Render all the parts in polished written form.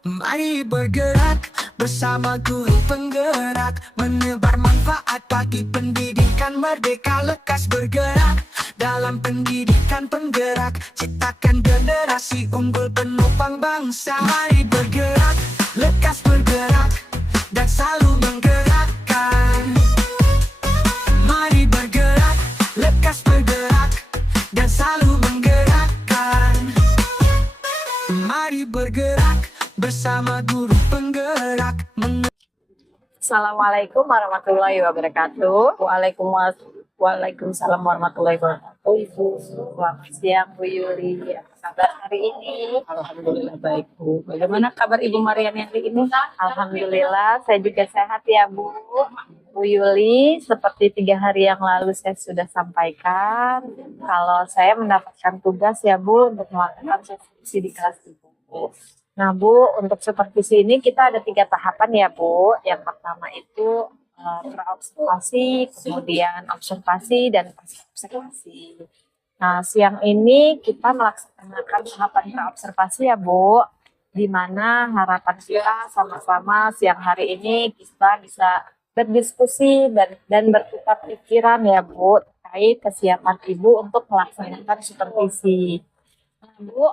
Mari bergerak bersama guru penggerak, menebar manfaat bagi pendidikan merdeka. Lekas bergerak dalam pendidikan penggerak, ciptakan generasi unggul penopang bangsa. Mari bergerak, lekas bergerak, dan selalu menggerakkan. Mari bergerak, lekas bergerak, dan selalu menggerakkan. Mari bergerak bersama guru penggerak. Assalamualaikum warahmatullahi wabarakatuh. Waalaikumsalam warahmatullahi wabarakatuh. Ibu, selamat siang Bu Yuli. Apa kabar hari ini? Alhamdulillah baik Bu. Bagaimana kabar Ibu Mariani hari ini? Alhamdulillah, saya juga sehat ya Bu. Bu Yuli, seperti 3 hari yang lalu saya sudah sampaikan, kalau saya mendapatkan tugas ya Bu untuk melakukan supervisi di kelas Ibu. Nah Bu, untuk supervisi ini kita ada 3 tahapan ya Bu. Yang pertama itu praobservasi, kemudian observasi, dan observasi. Nah, siang ini kita melaksanakan tahapan praobservasi ya Bu, di mana harapan kita sama-sama siang hari ini kita bisa berdiskusi dan bertukar pikiran ya Bu, terkait kesiapan Ibu untuk melaksanakan supervisi. Nah Bu,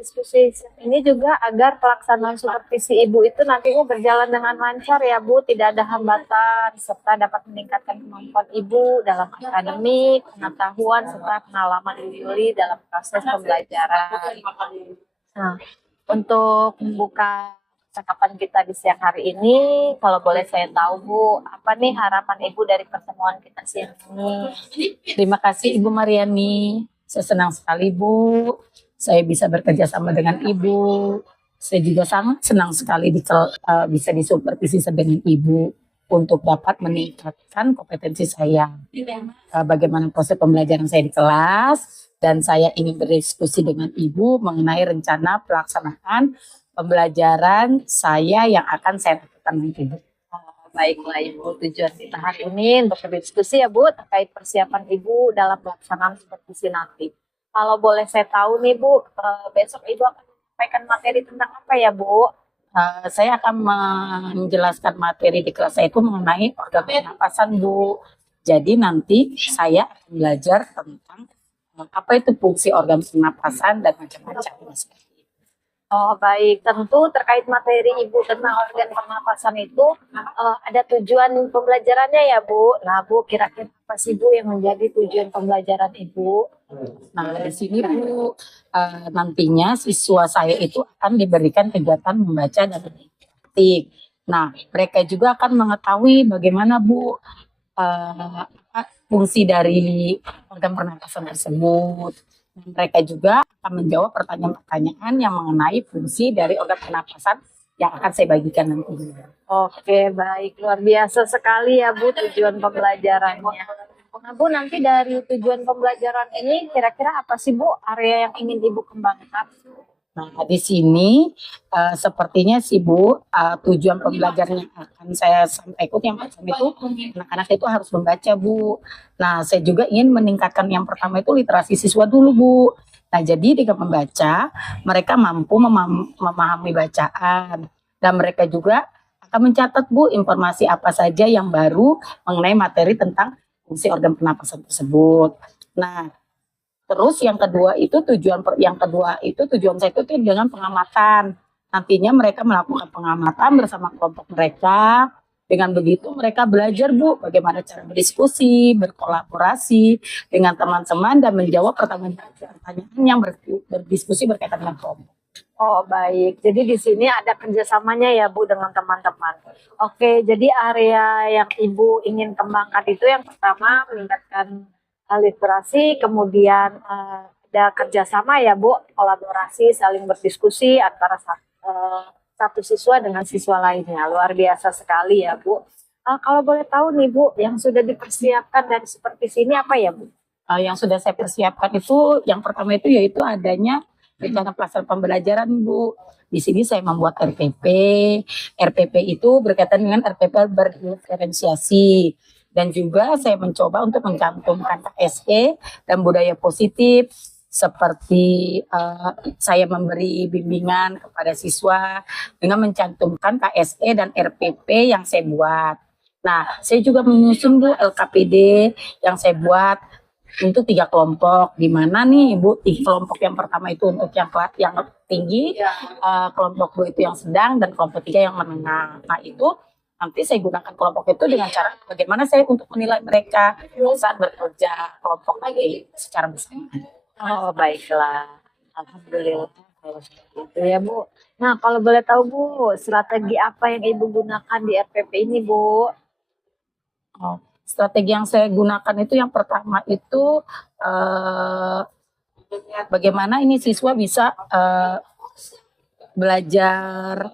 diskusi ini juga agar pelaksanaan supervisi Ibu itu nantinya berjalan dengan lancar ya Bu, tidak ada hambatan, serta dapat meningkatkan kemampuan Ibu dalam akademik, pengetahuan, serta pengalaman Ibu Yuli dalam proses pembelajaran. Nah, untuk membuka percakapan kita di siang hari ini, kalau boleh saya tahu Bu, apa nih harapan Ibu dari pertemuan kita siang ini? Terima kasih Ibu Mariani. Saya senang sekali Bu. Saya bisa bekerja sama dengan Ibu. Saya juga sangat senang sekali bisa disupervisi dengan Ibu untuk dapat meningkatkan kompetensi saya. Bagaimana proses pembelajaran saya di kelas, dan saya ingin berdiskusi dengan Ibu mengenai rencana pelaksanaan pembelajaran saya yang akan saya lakukan nanti Bu. Baiklah Ibu, tujuan kita hari ini untuk berdiskusi ya Bu terkait persiapan Ibu dalam pelaksanaan supervisi nanti. Kalau boleh saya tahu nih Bu, besok Ibu akan menyampaikan materi tentang apa ya Bu? Saya akan menjelaskan materi di kelas saya itu mengenai organ pernapasan Bu. Jadi nanti saya akan belajar tentang apa itu fungsi organ pernapasan dan macam-macam. Oh baik, tentu terkait materi Ibu tentang organ pernapasan itu ada tujuan pembelajarannya ya Bu. Nah Bu, kira-kira apa sih Bu yang menjadi tujuan pembelajaran Ibu? Nah di sini Bu, nantinya siswa saya itu akan diberikan kegiatan membaca dan mengetik. Nah mereka juga akan mengetahui bagaimana Bu fungsi dari organ pernapasan tersebut. Mereka juga akan menjawab pertanyaan-pertanyaan yang mengenai fungsi dari organ pernapasan yang akan saya bagikan nanti. Oke, baik. Luar biasa sekali ya Bu tujuan pembelajarannya. Nah Bu, nanti dari tujuan pembelajaran ini kira-kira apa sih Bu area yang ingin Ibu kembangkan? Nah di sini sepertinya sih Bu, tujuan pembelajaran yang akan saya sampaikan yang pertama itu anak-anak itu harus membaca Bu. Nah saya juga ingin meningkatkan yang pertama itu literasi siswa dulu Bu. Nah jadi dengan membaca mereka mampu memahami bacaan, dan mereka juga akan mencatat Bu informasi apa saja yang baru mengenai materi tentang fungsi organ pernapasan tersebut. Nah terus yang kedua itu tujuan saya itu dengan pengamatan. Nantinya mereka melakukan pengamatan bersama kelompok mereka. Dengan begitu mereka belajar Bu bagaimana cara berdiskusi, berkolaborasi dengan teman-teman, dan menjawab pertanyaan-pertanyaan yang berdiskusi berkaitan dengan kelompok. Oh baik, jadi di sini ada kerjasamanya ya Bu dengan teman-teman. Oke, jadi area yang Ibu ingin kembangkan itu yang pertama meningkatkan literasi, kemudian ada kerjasama ya Bu, kolaborasi, saling berdiskusi antara satu siswa dengan siswa lainnya. Luar biasa sekali ya Bu. Kalau boleh tahu nih Bu, yang sudah dipersiapkan dari supervisi ini apa ya Bu? Yang sudah saya persiapkan itu yang pertama itu yaitu adanya rencana pelaksanaan pembelajaran Bu. Di sini saya membuat RPP. RPP itu berkaitan dengan RPP berdiferensiasi. Dan juga saya mencoba untuk mencantumkan KSE dan budaya positif seperti saya memberi bimbingan kepada siswa dengan mencantumkan KSE dan RPP yang saya buat. Nah, saya juga menyusun Bu LKPD yang saya buat untuk 3 kelompok, di mana nih Ibu, kelompok yang pertama itu untuk yang kelas yang tinggi, kelompok 2 itu yang sedang, dan kelompok 3 yang menengah. Nah itu nanti saya gunakan kelompok itu dengan cara bagaimana saya untuk menilai mereka saat bekerja kelompok lagi secara bersama. Oh, baiklah. Alhamdulillah kalau seperti itu ya, Bu. Nah, kalau boleh tahu, Bu, strategi apa yang Ibu gunakan di RPP ini, Bu? Oh, strategi yang saya gunakan itu yang pertama itu bagaimana ini siswa bisa belajar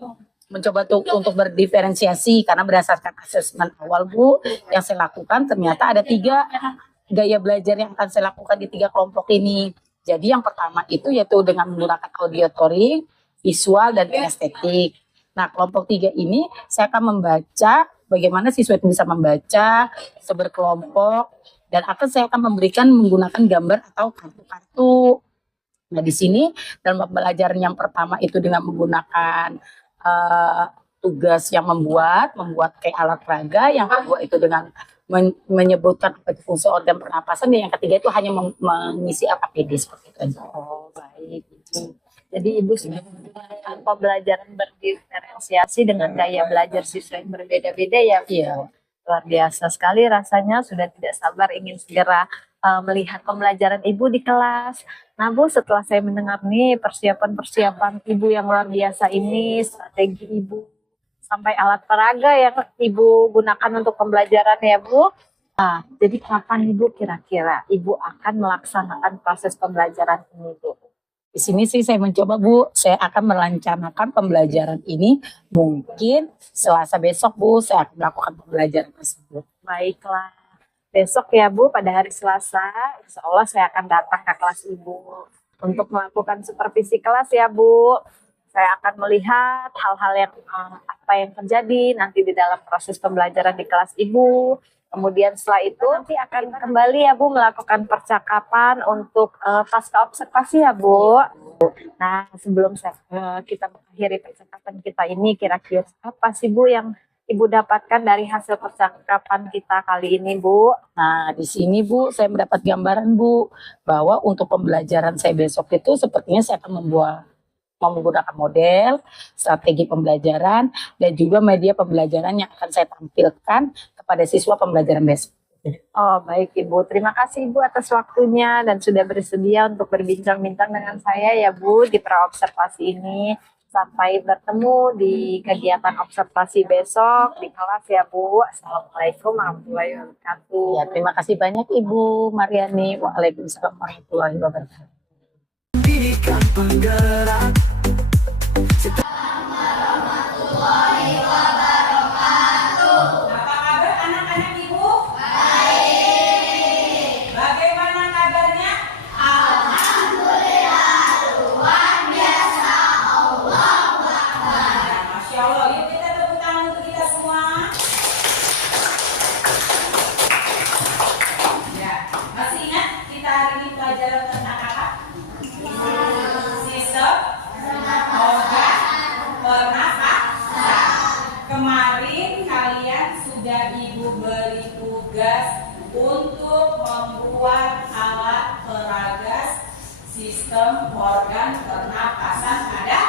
mencoba untuk berdiferensiasi, karena berdasarkan asesmen awal Bu yang saya lakukan ternyata ada 3 gaya belajar yang akan saya lakukan di 3 kelompok ini. Jadi yang pertama itu yaitu dengan menggunakan auditory, visual, dan estetik. Nah, kelompok 3 ini saya akan membaca bagaimana siswa itu bisa membaca berkelompok, dan saya akan memberikan menggunakan gambar atau kartu-kartu. Nah, di sini dalam pembelajaran yang pertama itu dengan menggunakan tugas yang membuat kayak alat peraga, yang kedua itu dengan menyebutkan apa itu fungsi organ pernapasan, dan yang ketiga itu hanya mengisi LKPD seperti itu aja. Oh, baik. Jadi Ibu sudah menggunakan pembelajaran berdiferensiasi dengan gaya belajar siswa yang berbeda-beda ya. Iya. Luar biasa sekali rasanya, sudah tidak sabar ingin segera melihat pembelajaran Ibu di kelas. Nah Bu, setelah saya mendengar nih persiapan-persiapan Ibu yang luar biasa ini, strategi Ibu, sampai alat peraga yang Ibu gunakan untuk pembelajaran ya Bu. Nah, jadi kapan Ibu kira-kira Ibu akan melaksanakan proses pembelajaran ini Bu? Di sini sih saya mencoba Bu, saya akan merencanakan pembelajaran ini mungkin Selasa besok Bu, saya akan melakukan pembelajaran tersebut. Baiklah, besok ya Bu, pada hari Selasa, insya Allah saya akan datang ke kelas Ibu untuk melakukan supervisi kelas ya Bu. Saya akan melihat hal-hal yang apa yang terjadi nanti di dalam proses pembelajaran di kelas Ibu. Kemudian setelah itu nanti akan kembali ya Bu melakukan percakapan untuk pasca observasi ya Bu. Nah, sebelum kita mengakhiri percakapan kita ini, kira-kira apa sih Bu yang Ibu dapatkan dari hasil percakapan kita kali ini Bu? Nah, di sini Bu saya mendapat gambaran Bu bahwa untuk pembelajaran saya besok itu sepertinya saya akan menggunakan model, strategi pembelajaran, dan juga media pembelajaran yang akan saya tampilkan kepada siswa pembelajaran besok. Oh, baik Ibu. Terima kasih Ibu atas waktunya dan sudah bersedia untuk berbincang-bincang dengan saya ya Bu di praobservasi ini. Sampai bertemu di kegiatan observasi besok di kelas ya Bu. Assalamualaikum warahmatullahi wabarakatuh. Ya, terima kasih banyak Ibu Mariani. Waalaikumsalam warahmatullahi wabarakatuh. Pendidikan penggerak. Kemarin kalian sudah Ibu beri tugas untuk membuat alat peraga sistem organ pernapasan, ada?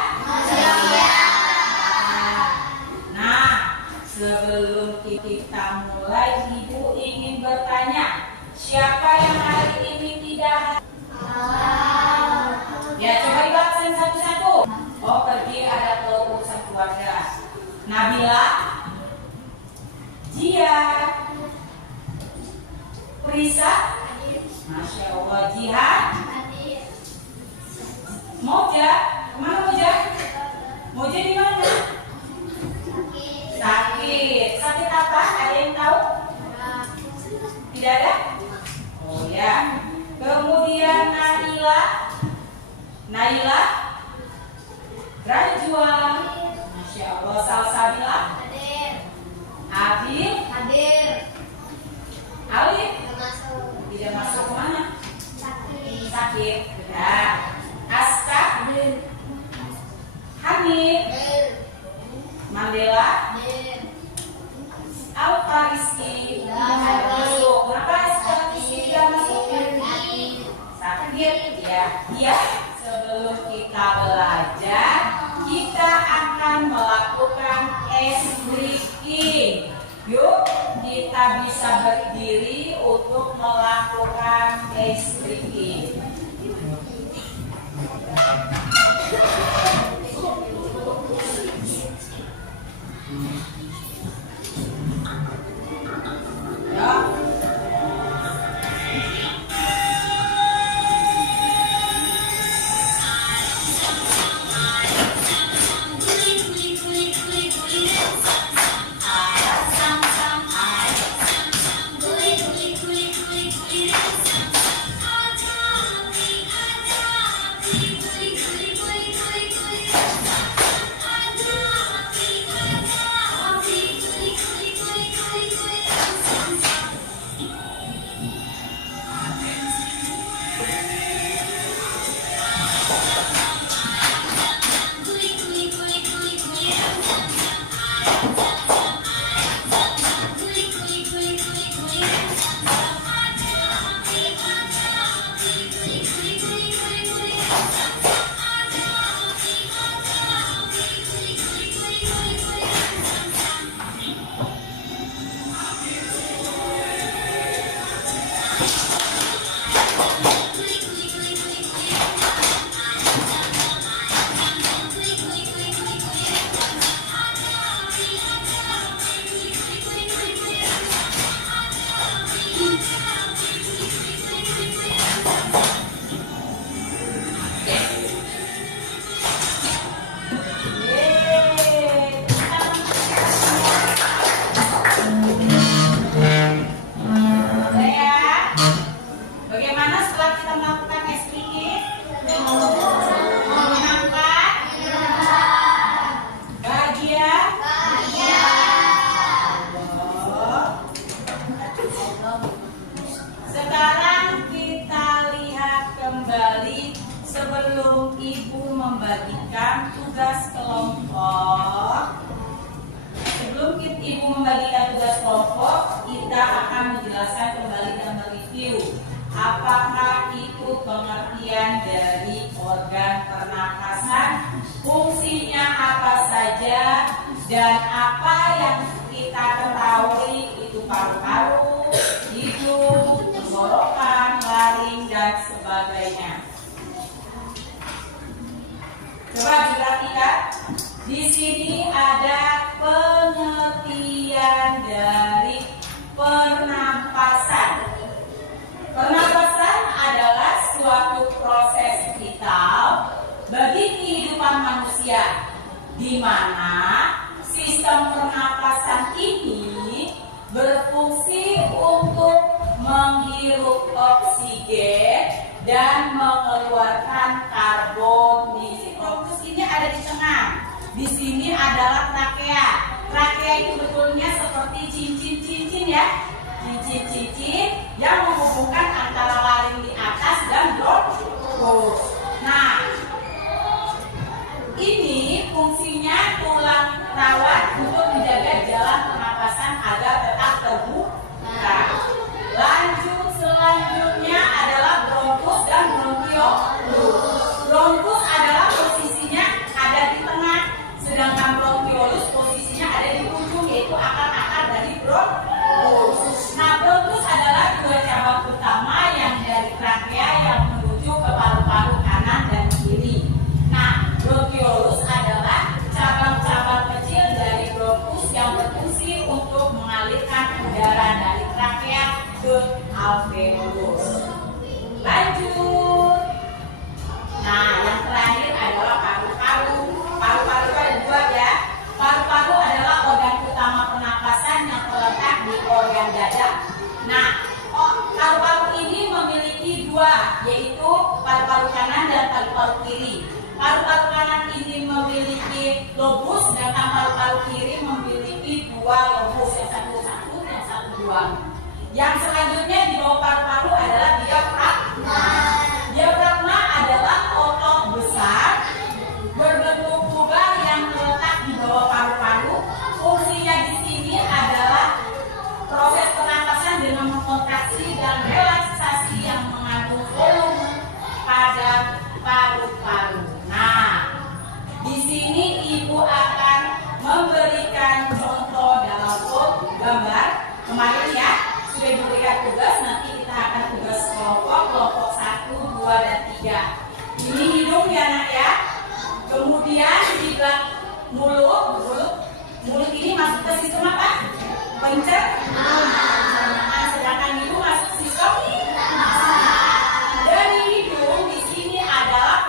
Nah, sebelum kita mulai, Ibu ingin bertanya, siapa yang hari ini tidak? Ya, coba Ibu absen satu-satu. Oh, pergi ada ke urusan keluarga. Nabila, Jia, Prisa, Masya Allah, Jihan, Moja, kemana Moja? Moja di mana? Sakit. Sakit apa? Ada yang tahu? Tidak ada? Oh ya. Kemudian Naila, Rajwa, Masya Allah, Salsabila, Adil, Alif, tidak masuk kemana? Sakit. Ya. Aska, Hanif, Mandela, Alfariski, masuk. Kenapa Alfariski tidak masuk? Sakit ya. Ya. Sebelum kita belajar, kita akan melakukan ice breaking. Yuk, kita bisa berdiri untuk melakukan ice breaking. Ya. Membagikan tugas kelompok. Sebelum Ibu membagikan tugas kelompok, kita akan menjelaskan kembali dan mereview apakah itu pengertian dari organ pernapasan, fungsinya apa saja, dan apa yang kita ketahui itu paru-paru, hidung, tenggorokan, laring, dan sebagainya. Coba diperhatikan, di sini ada pengertian dari pernapasan. Pernapasan adalah suatu proses vital bagi kehidupan manusia, di mana sistem pernapasan ini berfungsi untuk menghirup oksigen dan mengeluarkan karbon dioksida. Bronkus ini ada di tengah. Di sini adalah trakea. Trakea itu betulnya seperti cincin-cincin ya. Cincin-cincin yang menghubungkan antara laring di atas dan bronkus. Nah, ini fungsinya tulang rawat untuk menjaga jalan pernapasan agar tetap terbuka. Lanjut selanjutnya adalah bronkus dan bronkiolus. Bronkus adalah posisinya ada di tengah, sedangkan bronkiolus posisinya ada di ujung, yaitu akar-akar dari bronkus. Nah, bronkus adalah dua cabang utama yang dari trakea yang menuju ke paru-paru kanan dan kiri. Nah, bronkiolus adalah cabang-cabang kecil dari bronkus yang berfungsi untuk mengalirkan udara dari trakea ke alveolus. Lanjut. Nah, yang terakhir adalah paru-paru. Paru-paru ada dua ya. Paru-paru adalah organ utama pernapasan yang terletak di organ dada. Nah, paru-paru ini memiliki dua, yaitu paru-paru kanan dan paru-paru kiri. Paru-paru kanan ini memiliki lobus, sedangkan paru-paru kiri memiliki dua lobus, yang satu yang satu dua. Yang selanjutnya di bawah paru-paru adalah diafragma. Diafragma adalah mulut ini masuk ke sistem apa? Pencernaan. Sedangkan hidung masuk sistem dari hidung di sini adalah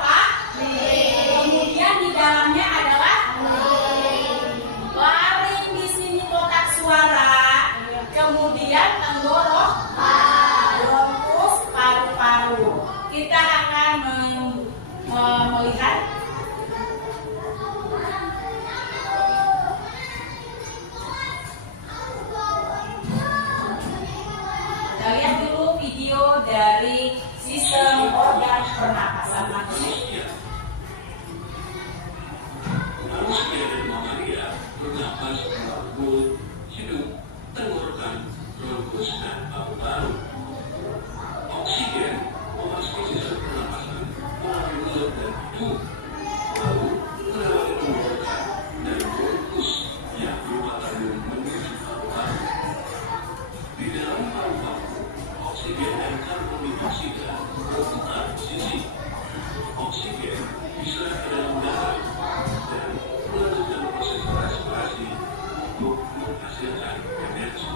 kemudian di dalamnya adalah laring, di sini kotak suara, kemudian bronkus, paru-paru. Kita akan melihat kita lihat dulu video dari sistem organ pernapasan manusia. Manusia dan mamalia bernapas melalui mulut, hidung, tenggorokan, bronkus, dan paru-paru. Oksigen memasuki sistem pernapasan melalui mulut dan hidung, lalu melalui tenggorokan dan bronkus yang berupa tabung menuju paru-paru. Di dalam paru-paru, oksigen dan karbon dioksida bertukar posisi. Oksigen diserap ke dalam darah dan melanjutkan proses respirasi untuk menghasilkan energi.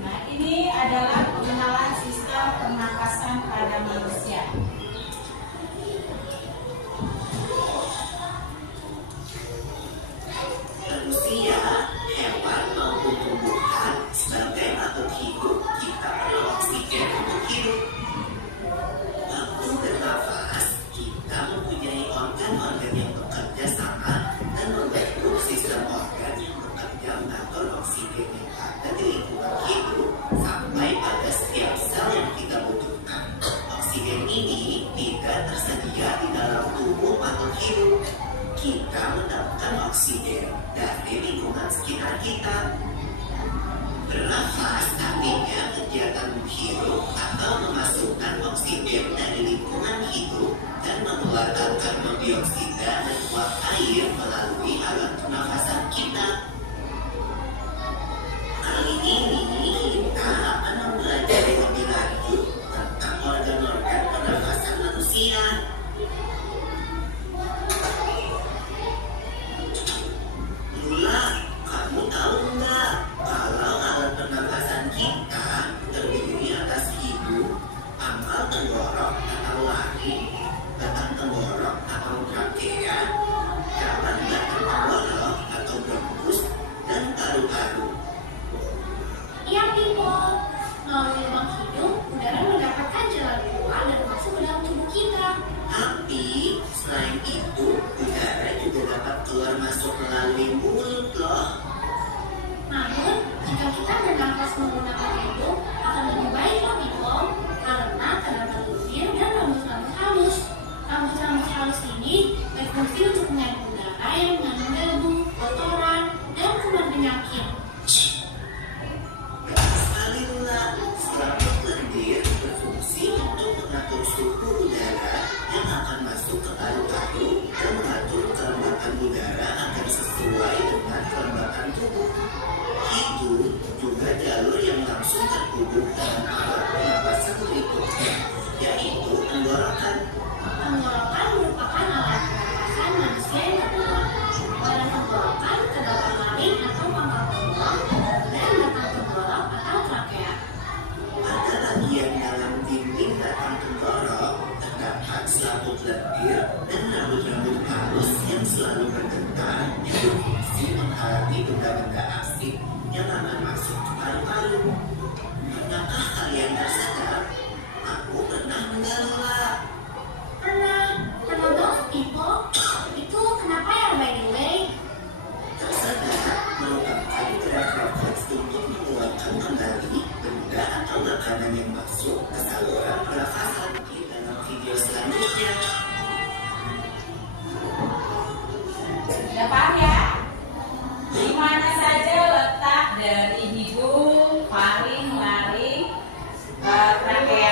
Nah, ini adalah pengenalan sistem pernapasan pada manusia. Manusia, hewan maupun tumbuhan sebagai makhluk hidup kita perlu oksigen untuk hidup. Waktu bernafas, kita mempunyai organ-organ yang bekerja sama dan membentuk sistem organ yang bekerja mengatur oksigen yang ada di lingkungan hidup sampai pada setiap sel yang kita butuhkan. Oksigen ini tidak tersedia di dalam tubuh makhluk hidup. Kita mendapatkan oksigen dari lingkungan sekitar kita. Bernafas artinya kegiatan menghirup atau memasukkan oksigen dari lingkungan hidup dan mengeluarkan karbon dioksida dan uap air melalui alat pernafasan kita. Kali ini kita akan mempelajari lebih lanjut tentang organ-organ pernafasan manusia. Lula, kamu tahu nggak kalau alat pernafasan kita terdiri atas hidung, pangkal tenggorok atau laring, batang tenggorok atau trakea, jalan batang tenggorok atau bronkus, dan paru-paru. Iya, Pipo. Melalui lubang hidung, udara mendapatkan jalan keluar dan masuk ke dalam tubuh kita. Tapi selain itu, udara juga dapat keluar masuk melalui mulut loh. Namun, jika kita bernafas menggunakan hidung, akan lebih baik loh, Pipo. Karena terdapat lendir dan rambut-rambut halus. Rambut-rambut halus ini berfungsi untuk menyaring udara yang mengandung debu, kotoran, dan kuman penyakit. Sekali Lula, selaput lendir berfungsi untuk mengatur suhu udara yang akan masuk ke paru-paru dan mengatur kelembapan udara agar sesuai dengan kelembapan tubuh. Hidung juga jalur yang langsung terhubung dengan alat pernapasan berikutnya, yaitu tenggorokan. Tenggorokan merupakan alat pernapasan manusia yang kedua. Pada tenggorokan terdapat laring atau pangkal tenggorok dan batang tenggorok atau trakea. Pada bagian dalam dinding batang tenggorok terdapat selaput lendir dan rambut-rambut halus yang selalu bergetar yang berfungsi menghalangi benda-benda asing yang akan masuk ke paru-paru. Pernahkah kalian tersadar? Aku pernah mengalami. Pernah banget, Pipo. Itu kenapa ya, by the way? Tersadar merupakan gerak refleks untuk mengeluarkan kembali benda atau makanan yang masuk ke saluran pernafasan. Di dalam video selanjutnya. Sudah paham ya? Di mana saja letak dari hidung, faring, laring, trakea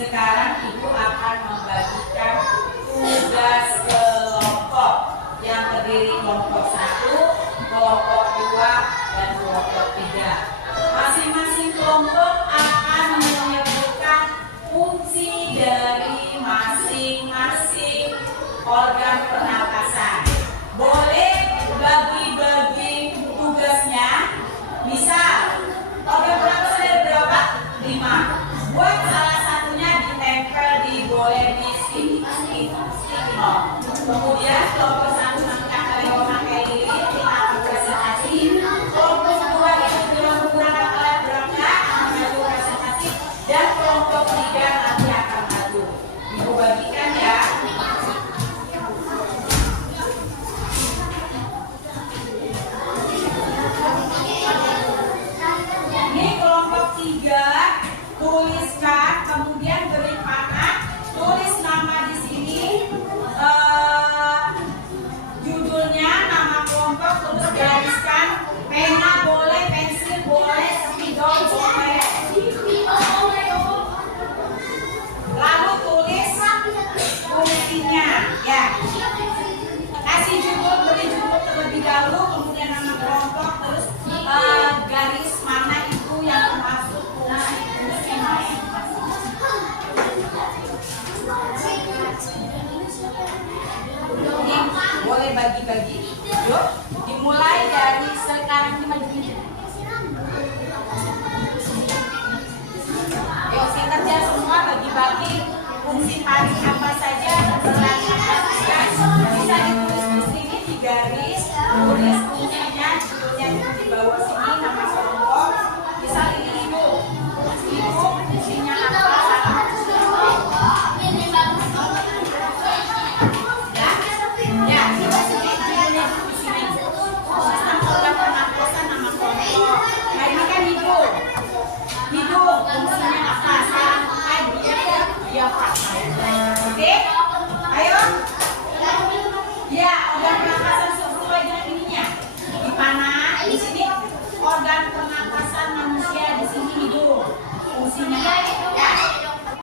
Sekarang Ibu akan membagikan tugas kelompok yang terdiri kelompok 1, kelompok 2, dan kelompok 3. Masing-masing kelompok akan menyebutkan fungsi dari masing-masing organ pernapasan. Boleh bagi-bagi tugasnya. Misal, organ pernapasan ada berapa? 5. Buat salah satunya ditempel di boleh di stigma. Kemudian kelompok 1 nanti akan memakai lilin, kita akan presentasi. Kelompok 2 itu dengan menggunakan alat berat akan maju presentasi, dan kelompok 3 nanti akan maju. Ibu bagikan ya. Ini kelompok 3, tuliskan, kemudian beri panah, tulis nama di sini, judulnya, nama kelompok, terus gariskan, pena boleh, pensil boleh, spidol boleh. Lalu tulis fungsinya, ya. Kasih judul, beri judul terlebih dahulu, kemudian nama kelompok, terus garis mana itu yang termasuk fungsi ini. Boleh bagi-bagi. Yuk, dimulai dari sekarang ini maju. Yuk, saya kerja semua bagi-bagi fungsi paling